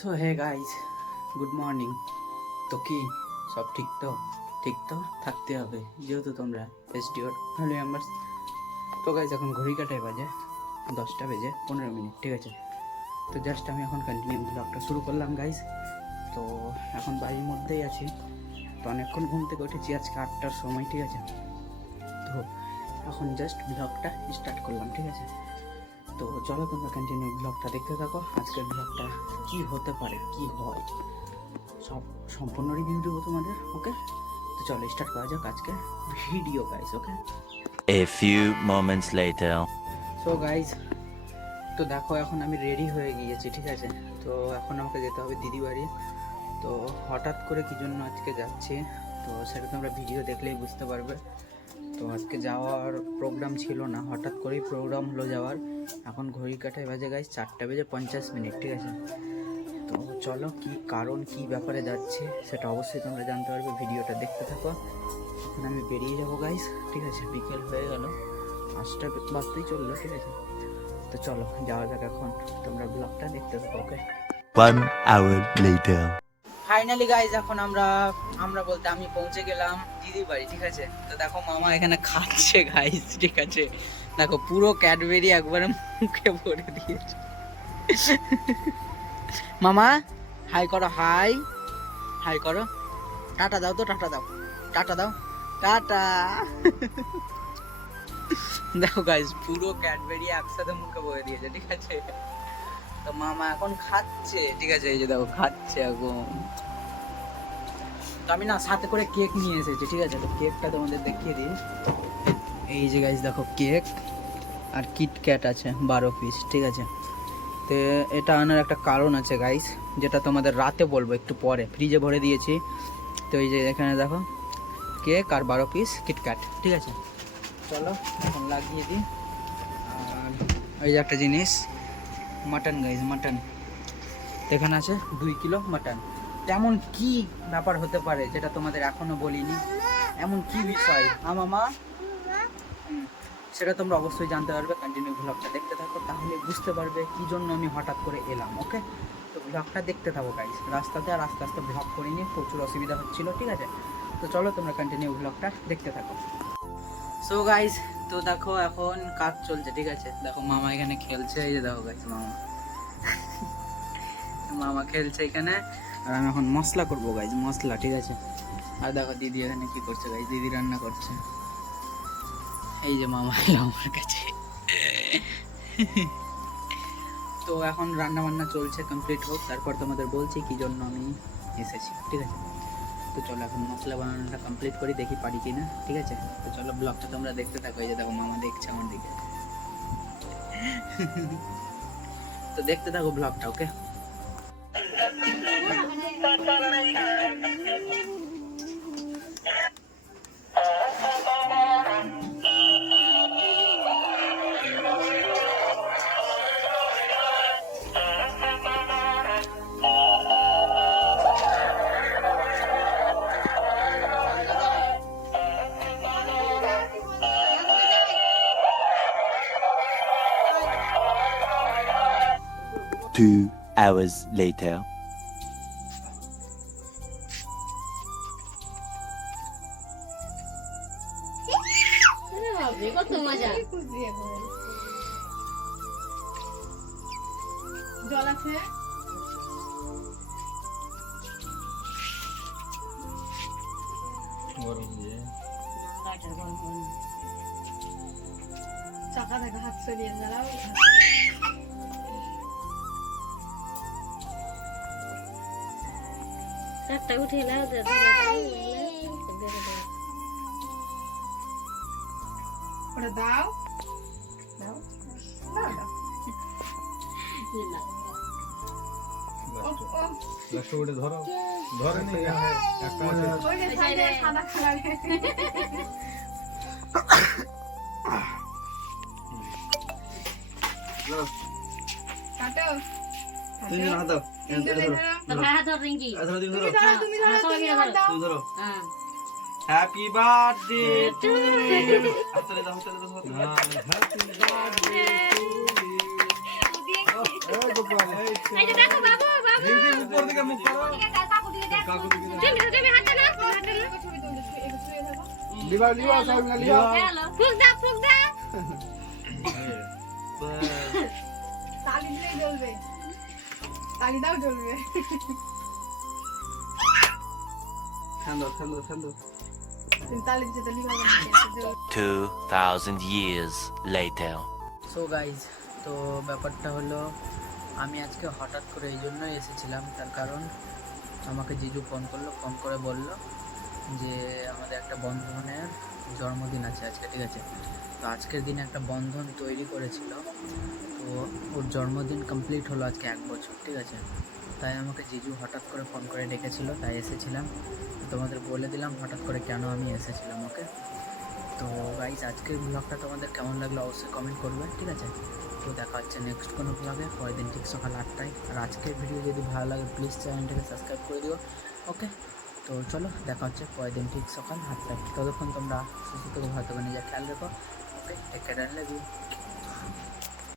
So hey guys, good morning. তো কি সব ঠিক তো? ঠিক তো থাকতে হবে, যেহেতু তোমরা এসডিওর ফ্যামিলি মেম্বার্স। তো গাইজ এখন ঘড়ি কাটায় বাজে 10টা বেজে 15 মিনিট, ঠিক আছে? তো জাস্ট আমি এখন কন্টিনিউ ব্লগটা শুরু করলাম গাইজ। তো এখন বাড়ির মধ্যেই আছি। তো অনেকক্ষণ ঘুম থেকে উঠেছি আজকে 8টার সময়, ঠিক আছে? তো এখন জাস্ট ব্লগটা স্টার্ট করলাম, ঠিক আছে? তো চলো তোমরা কন্টিনিউ ব্লগটা দেখতে থাকো। আজকের ব্লগটা কি হতে পারে, কি হয়, সব সম্পূর্ণ রিভিউ দেবো তোমাদের, ওকে? তো চলো স্টার্ট করা যাক আজকে video guys, okay? A few moments later. So guys, তো দেখো এখন আমি রেডি হয়ে গিয়েছি, ঠিক আছে? তো এখন আমাকে যেতে হবে দিদি বাড়ি। তো হঠাৎ করে কি জন্য আজকে যাচ্ছি, তো সেটা তোমরা ভিডিও দেখলেই বুঝতে পারবে। তো আজকে যাওয়ার প্রোগ্রাম ছিল না, হঠাৎ করেই প্রোগ্রাম হলো যাওয়ার। এখন ঘড়ি কাটায় বাজে গাইস 4টা বেজে 50 মিনিট, ঠিক আছে? তো চলো কি কারণ, কি ব্যাপারে যাচ্ছে সেটা অবশ্যই তোমরা জানতে পারবে, ভিডিওটা দেখতে থাকো। এখন আমি বেরিয়ে যাবো গাইস, ঠিক আছে? বিকেল হয়ে গেল, 5টা বাজতেই চললো, ঠিক আছে? তো চলো যাওয়া যাক, এখন তোমরা ব্লগটা দেখতে থাকো, ওকে? 1 hour later. ফাইনালি গাইজ এখন আমরা বলতে আমি পৌঁছে গেলাম দিদি বাড়ি, ঠিক আছে? তো দেখো মামা এখানে খাচ্ছে গাইজ, ঠিক আছে? দেখো পুরো ক্যাডবেরি একবারে মুখে ভরে দিয়েছে। মামা হাই করো, হাই হাই করো, টাটা দাও, তো টাটা দাও, টাটা দাও, টাটা। দেখো গাইজ পুরো ক্যাডবেরি একসাথে মুখে ভরে দিয়েছে, ঠিক আছে? তো মামা এখন খাচ্ছে, ঠিক আছে? এই যে দেখো খাচ্ছে এখন। তো আমি না সাথে করে কেক নিয়ে এসেছি, ঠিক আছে? তো কেকটা তোমাদের দেখিয়ে দিই। এই যে গাইজ দেখো কেক আর কিটক্যাট আছে 12 পিস, ঠিক আছে? তো এটা আনার একটা কারণ আছে গাইজ, যেটা তোমাদের রাতে বলবো একটু পরে। ফ্রিজে ভরে দিয়েছি। তো এই যে এখানে দেখো কেক আর 12 পিস কিটক্যাট, ঠিক আছে? চলো এখন লাগিয়ে দিই। আর এই যে একটা জিনিস, মাটন গাইজ, মাটন। এখানে আছে 2 কিলো মাটন। তেমন কি ব্যাপার হতে পারে যেটা তোমাদের এখনো বলিনি, এমন কি বিষয় মামা, সেটা তোমরা অবশ্যই জানতে পারবে। কন্টিনিউ ব্লগটা দেখতে থাকো, তাহলে বুঝতে পারবে কি জন্য আমি হঠাৎ করে এলাম, ওকে? তো ব্লগটা দেখতে থাকো গাইস। রাস্তাতে আর আস্তে আস্তে ব্লগ করিনি, প্রচুর অসুবিধা হচ্ছিল, ঠিক আছে? তো চলো তোমরা কন্টিনিউ ব্লগটা দেখতে থাকো। সো গাইস, তো দেখো এখন কাজ চলছে, ঠিক আছে? দেখো মামা এখানে খেলছে, এই যে দেখো গাইস মামা মামা খেলছে এখানে। আর আমি এখন মশলা করবো গাইজ, মশলা, ঠিক আছে? আর দেখো দিদি এখানে কি করছে গাইজ, দিদি রান্না করছে। এই যে মামা এলো আমার কাছে। তো এখন রান্না বান্না চলছে, কমপ্লিট হোক, তারপর তোমাদের বলছি কি জন্য আমি এসেছি, ঠিক আছে? তো চলো এখন মশলা বানানোটা কমপ্লিট করি, দেখি পারি কি না, ঠিক আছে? তো চলো ব্লগটা তোমরা দেখতে থাকো। এই যে দেখো মামা দেখছে আমার দিকে। তো দেখতে থাকো ব্লগটা, ওকে? Two hours later. কত মজা। জল আছে? চাকা থেকে হাত সরিয়ে দাঁড়াও। একটা উঠে নাও, ওটা দাও দাও দাও। ধরো ধরে নি একটা সাদা কালার। কাটো তুমি না দাও, ধরো। Happy birthday to you. হাতলে দাও, হাতলে দাও। Happy birthday to you. এই গোপাল, এই দেখো বাবু, বাবু। দিকে মুখ করো কাকু দিকে ছবি তুলতে শুয়ে থাকো লিবা লিবা সব না লিবা ফুক দা তালি দিলেই জ্বলবে তালি দাও জ্বলবে ঠান্ডা ঠান্ডা ঠান্ডা তুমি তালি দিতে তালি ভালো 2,000 years later. সো গাইজ, তো ব্যাপারটা হলো আমি আজকে হঠাৎ করে এই জন্যই এসেছিলাম, তার কারণ আমাকে জিজু ফোন করলো, ফোন করে বলল যে আমাদের একটা বন্ধনের জন্মদিন আছে আজকে, ঠিক আছে। তো আজকের দিনে একটা বন্ধন তৈরি করেছিল, তো ওর জন্মদিন কমপ্লিট হলো আজকে 1 বছর, ঠিক আছে। তাই আমাকে জিজু হঠাৎ করে ফোন করে ডেকেছিল, তাই এসেছিলাম। তোমাদের বলে দিলাম হঠাৎ করে কেন আমি এসেছিলাম, ওকে। তো গাইজ, আজকের ব্লগটা তোমাদের কেমন লাগলো অবশ্যই কমেন্ট করবে, ঠিক আছে। তো দেখা হচ্ছে নেক্সট কোনো ব্লগে পরের দিন ঠিক সকাল 8টায়। আর আজকের ভিডিও যদি ভালো লাগে প্লিজ চ্যানেলটাকে সাবস্ক্রাইব করে দিও, ওকে। তো চলো দেখা হচ্ছে পরের দিন ঠিক সকাল 8টায়। ততক্ষণ তোমরা সুস্থ থেকে ভালো থেকে নিজের খেয়াল রেখো, okay. Take care, love you.